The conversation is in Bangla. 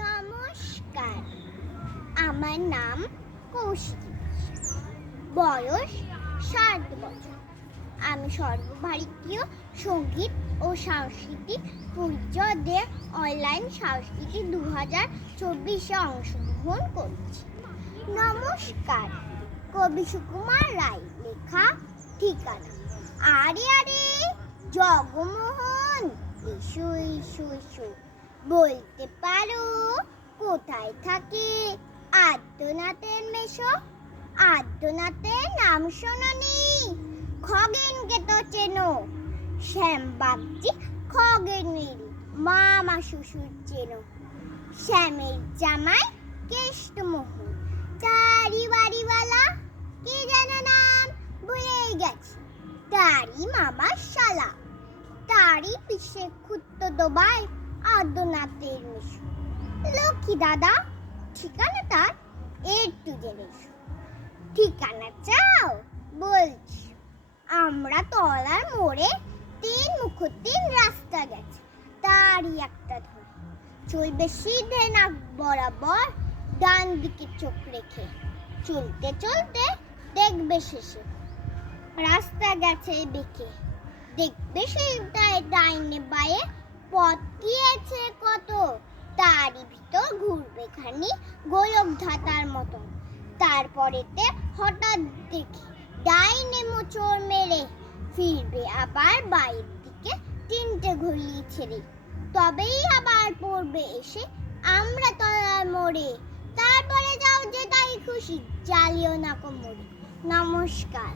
নমস্কার, আমার নাম কৌশিকী, বয়স 7 বছর। আমি সর্বভারতীয় সঙ্গীত ও সাংস্কৃতিক পরিচয় অনলাইন সাংস্কৃতিক 2024-এ অংশগ্রহণ করছি। নমস্কার। কবি সুকুমার রায় লেখা ঠিকানা। আরে আরে জগমোহন, এসো এসো এসো, বলতে পারো কোথায় থাকে আদ্যনাথের মেশো? আদ্যনাথের নাম শোনোনি? খগেনকে তো চেনো, শ্যামবাগজি খগেনের মামা শ্বশুর চেনো। শ্যামের জামাই কেষ্টমোহন, চারি বাড়িওয়ালা, কে যেন নাম ভুলে গেছে, তারই মামার শালা, তারই পিসে খুঁড়তো ভাই আদ্যনাথের মেশো। লক্ষ্মী দাদা, ঠিকানা তার একটু জেনে এসো। ঠিকানা চাও? বলছি, আমরা তলার মোড়ে 3 মুখ 3 রাস্তা গেছে, তারই একটা ধরে চলবে সিধে নাক বরাবর, ডান দিকে চোখ রেখে। চলতে চলতে দেখবে শেষে রাস্তা গেছে বেঁকে, দেখবে সেইটায় ডাইনে বায়ে পথ গিয়েছে কত, তারই ভিতর ঘুরবে খানি গোলক ধাতার মতন। তারপরেতে হঠাৎ দেখি ডাইনে মোচড় মেরে ফিরবে আবার বাইরের দিকে 3টে ঘড়ি ছেড়ে, তবেই আবার পড়বে এসে আমরা তলার মোড়ে। তারপরে যাও যে তাই খুশি, জ্বালিও না কোমরে। নমস্কার।